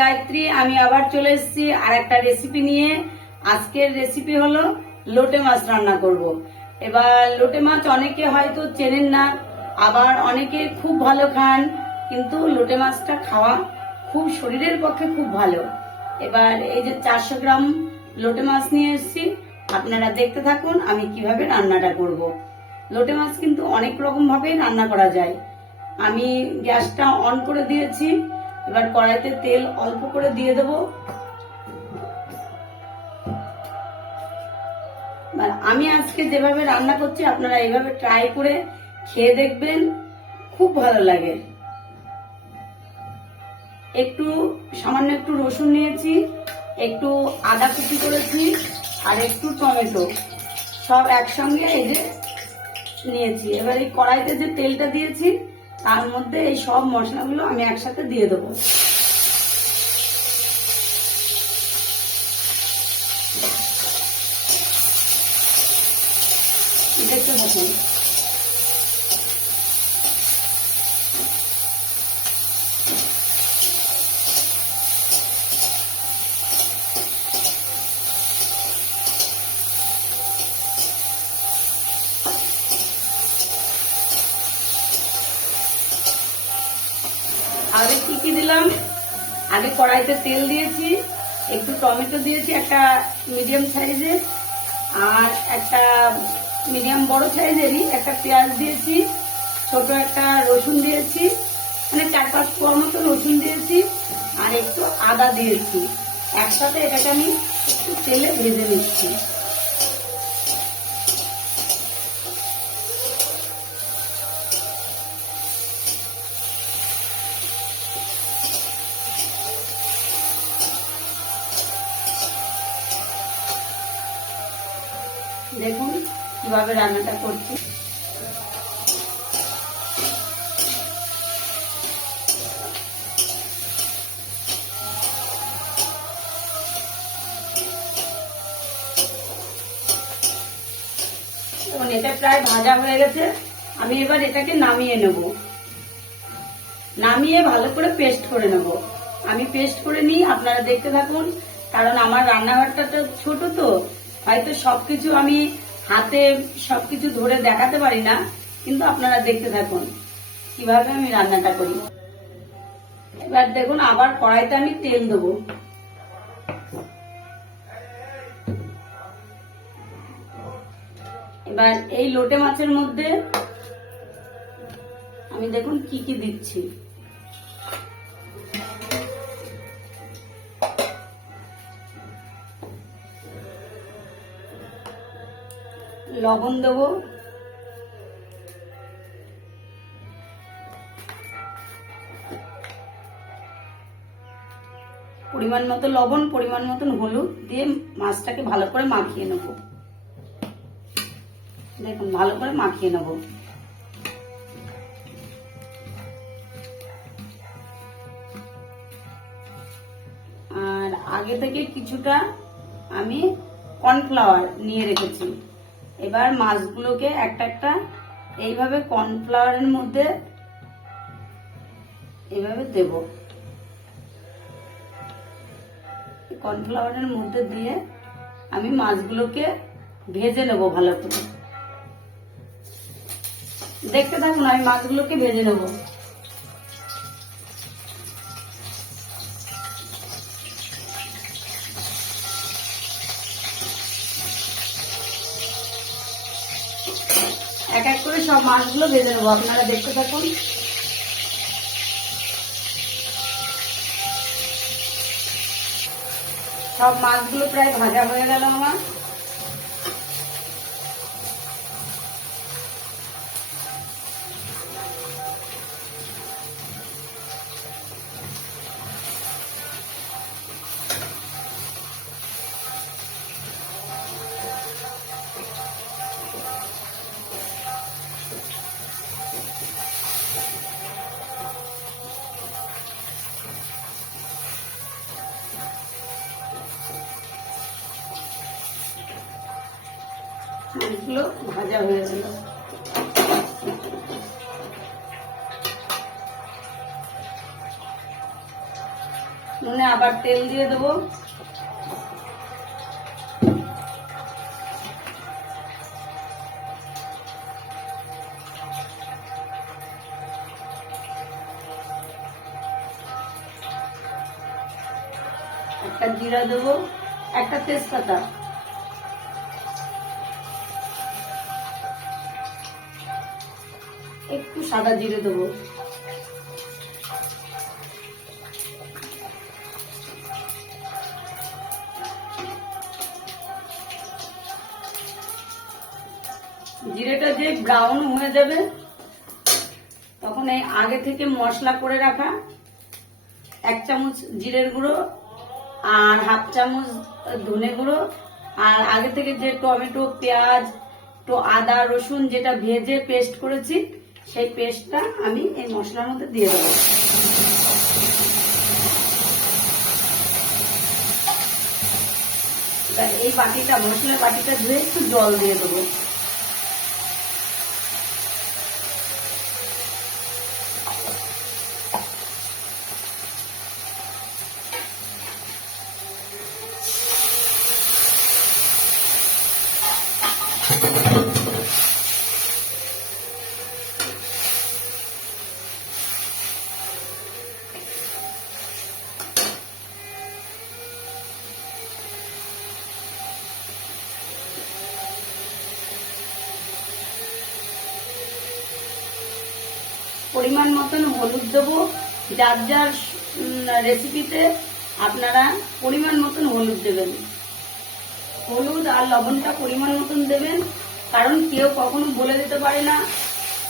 গায়ত্রী। আমি আবার চলে এসেছি আর একটা রেসিপি নিয়ে। আজকের রেসিপি হলো লোটে মাছ রান্না করব। এবার লোটে মাছ অনেকে হয়তো চেনেন না, আবার অনেকে খুব ভালো খান, কিন্তু লোটে মাছটা খাওয়া খুব শরীরের পক্ষে খুব ভালো। এবার এই যে 400 গ্রাম লোটে মাছ নিয়ে এসেছি, আপনারা দেখতে থাকুন আমি কিভাবে রান্নাটা করব। লোটে মাছ কিন্তু অনেক রকম ভাবে রান্না করা যায়। আমি গ্যাসটা অন করে দিয়েছি। এবার কড়াইতে তেল অল্প করে দিয়ে দেব। আমি আজকে যেভাবে রান্না করছি আপনারা এইভাবে ট্রাই করে খেয়ে দেখবেন, খুব ভালো লাগে। সামান্য একটু রসুন নিয়েছি, একটু আদা কুচি করেছি, আর একটু টমেটো, সব একসঙ্গে এই যে নিয়েছি। এবার এই কড়াইতে যে তেলটা দিয়েছি তার মধ্যে এই সব মশলাগুলো আমি একসাথে দিয়ে দেবো। দেখতে থাকুন। আগে কি কি দিলাম, আগে কড়াইতে তেল দিয়েছি, একটু টমেটো দিয়েছি একটা মিডিয়াম সাইজের, আর একটা মিডিয়াম বড় সাইজেরই একটা পেঁয়াজ দিয়েছি, ছোট একটা রসুন দিয়েছি, মানে 4-5 কোয়া মতো রসুন দিয়েছি, আর একটু আদা দিয়েছি। একসাথে এটাকে আমি একটু তেলে ভেজে নিচ্ছি। দেখুন কিভাবে রান্নাটা করছি। এটা প্রায় ভাজা হয়ে গেছে। আমি এবার এটাকে নামিয়ে নেব। নামিয়ে ভালো করে পেস্ট করে নেব। আমি পেস্ট করে নিই, আপনারা দেখতে থাকুন। কারণ আমার রান্নাঘরটা তো ছোট, তো হয়তো সবকিছু আমি হাতে সবকিছু ধরে দেখাতে পারি না, কিন্তু আপনারা দেখতে থাকুন কিভাবে আমি রান্নাটা করি। এবার দেখুন আবার কড়াইতে আমি তেল দেবো। এবার এই লোটে মাছের মধ্যে আমি দেখুন কি কি দিচ্ছি। লবণ দেব, পরিমাণ মতো লবণ, পরিমাণ মতন হলুদ দিয়ে মাছটাকে ভালো করে মাখিয়ে নেব। দেখুন ভালো করে মাখিয়ে নেব। আর আগে থেকে কিছুটা আমি কর্নফ্লাওয়ার নিয়ে রেখেছি। এবার মাছগুলোকে একটা একটা এইভাবে কর্নফ্লাওয়ারের মধ্যে এইভাবে দেব। কর্নফ্লাওয়ারের মধ্যে দিয়ে আমি মাছগুলোকে ভেজে নেব ভালো করে। দেখতে থাকুন, আমি মাছগুলোকে ভেজে নেব। এক এক করে সব মাছগুলো ভেজে নেবো, আপনারা দেখতে থাকুন। সব মাছগুলো প্রায় ভাজা হয়ে গেল আমার। মাছগুলো ভাজা হয়ে গেল। নুনে আবার তেল দিয়ে দেবো। একটা জিরা দেবো, একটা তেজপাতা, একটু সাদা জিরে দেবো, জিরেটা যে ব্রাউন হয়ে যাবে তখন এই আগে থেকে মশলা করে রাখা 1 চামচ জিরের গুঁড়ো আর 1/2 চামচ ধনে গুঁড়ো আর আগে থেকে যে টমেটো, পেঁয়াজ, তো আদা রসুন যেটা ভেজে পেস্ট করেছি সেই পেস্টটা আমি এই মশলার মধ্যে দিয়ে দেবো। এই বাটিটা, মশলার বাটিটা ধুয়ে একটু জল দিয়ে দেবো। পরিমাণ মতন হলুদ দেবো, যার যার রেসিপিতে আপনারা পরিমাণ মতন হলুদ দেবেন। হলুদ আর লবণটা পরিমাণ মতন দেবেন, কারণ কেউ কখনো বলে দিতে পারে না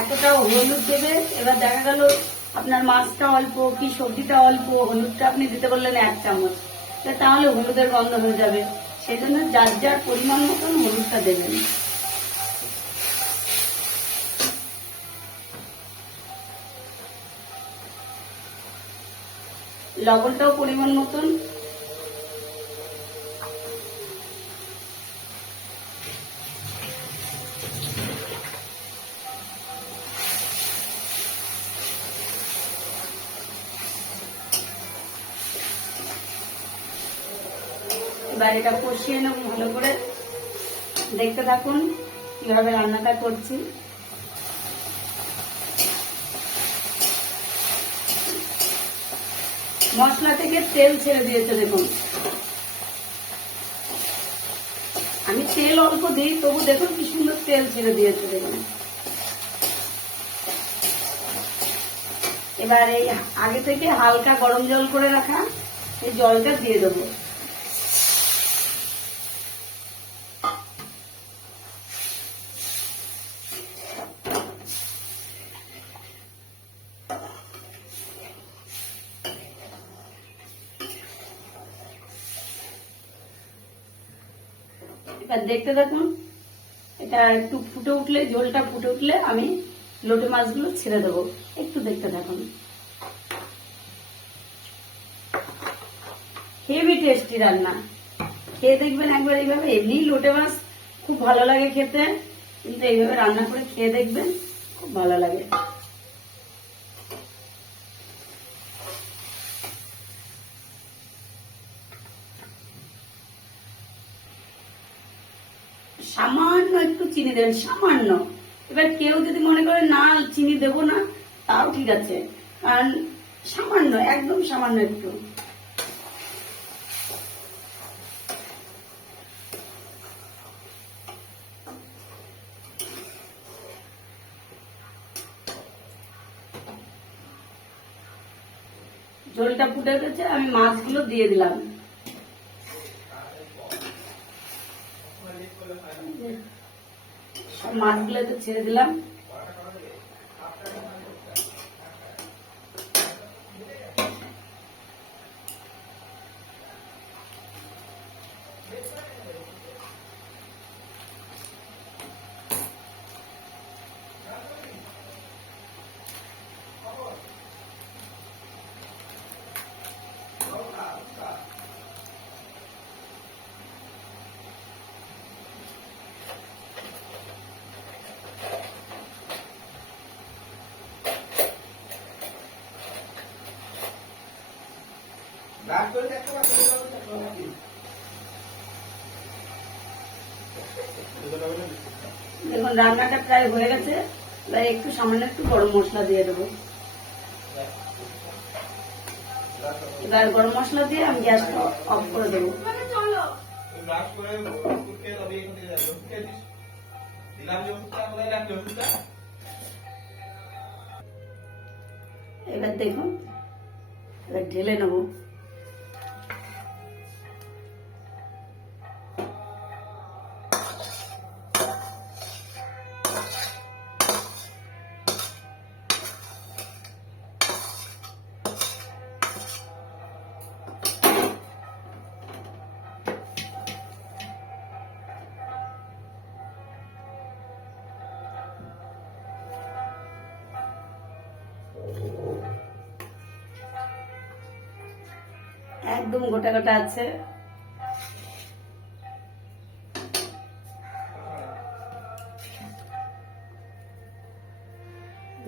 এতটা হলুদ দেবে, এবার দেখা গেল আপনার মাছটা অল্প কি সবজিটা অল্প, হলুদটা আপনি দিতে বললেন 1 চামচ, তাহলে হলুদের গন্ধ হয়ে যাবে। সেই জন্য যার যার পরিমাণ মতন হলুদটা দেবেন। লবণটাও পরিমাণ মতন। এবার এটা কষিয়ে নেব ভালো করে। দেখতে থাকুন কিভাবে রান্নাটা করছি। মশলা থেকে তেল ছেড়ে দিয়েছে, দেখুন। আমি তেল অল্প দিই, তবু দেখুন কি সুন্দর তেল ছেড়ে দিয়েছে, দেখুন। এবার এই আগে থেকে হালকা গরম জল করে রাখা এই জলটা দিয়ে দেবো। এবার দেখতে থাকুন, এটা একটু ফুটে উঠলে, ঝোলটা ফুটে উঠলে আমি লোটে মাছগুলো ছেড়ে দেবো। একটু দেখতে থাকুন। হেভি টেস্টি রান্না, খেয়ে দেখবেন একবার এইভাবে। এমনি লোটে মাছ খুব ভালো লাগে খেতে, কিন্তু এইভাবে রান্না করে খেয়ে দেখবেন, খুব ভালো লাগে। সামান্য একটু চিনি দেবেন, সামান্য। এবার কেউ যদি মনে করে না চিনি দেবো না, তাও ঠিক আছে, কারণ সামান্য, একদম সামান্য একটু। ঝোলটা ফুটে গেছে, আমি মাছগুলো দিয়ে দিলাম। সব মাছগুলো তো ছেড়ে দিলাম। দেখুন রান্নাটা প্রায় হয়ে গেছে, এবার একটু সামান্য একটু গরম মশলা দিয়ে দেবো। এবার গরম মশলা দিয়ে আমি গ্যাসটা অফ করে দেবো। এবার দেখুন, এবার ঢেলে নেবো। একদম গোটা গোটা আছে।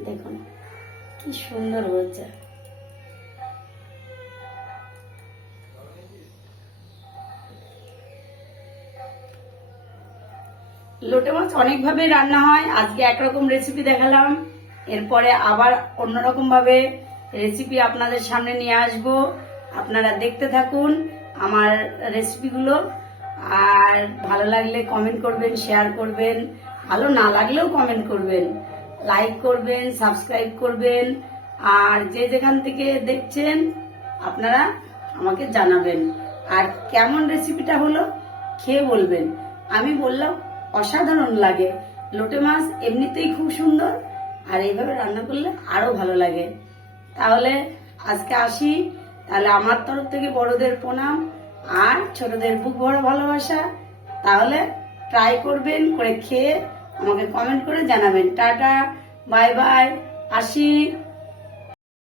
দেখুন কি সুন্দর হয়েছে। লোটে মাছ অনেকভাবে রান্না হয়, আজকে একরকম রেসিপি দেখালাম, এরপরে আবার অন্যরকম ভাবে রেসিপি আপনাদের সামনে নিয়ে আসব। আপনারা দেখতে থাকুন আমার রেসিপিগুলো, আর ভালো লাগলে কমেন্ট করবেন, শেয়ার করবেন, ভালো না লাগলেও কমেন্ট করবেন, লাইক করবেন, সাবস্ক্রাইব করবেন, আর যে যেখান থেকে দেখছেন আপনারা আমাকে জানাবেন, আর কেমন রেসিপিটা হলো খেয়ে বলবেন। আমি বললাম অসাধারণ লাগে, লোটে মাছ এমনিতেই খুব সুন্দর, আর এইভাবে রান্না করলে আরো ভালো লাগে। তাহলে আজকে আসি, তাহলে আমার তরফ থেকে বড়দের প্রণাম আর ছোটদের বুক ভরা ভালোবাসা। তাহলে ট্রাই করবেন, করে খেয়ে আমাকে কমেন্ট করে জানাবেন। টাটা, বাই বাই, আসি।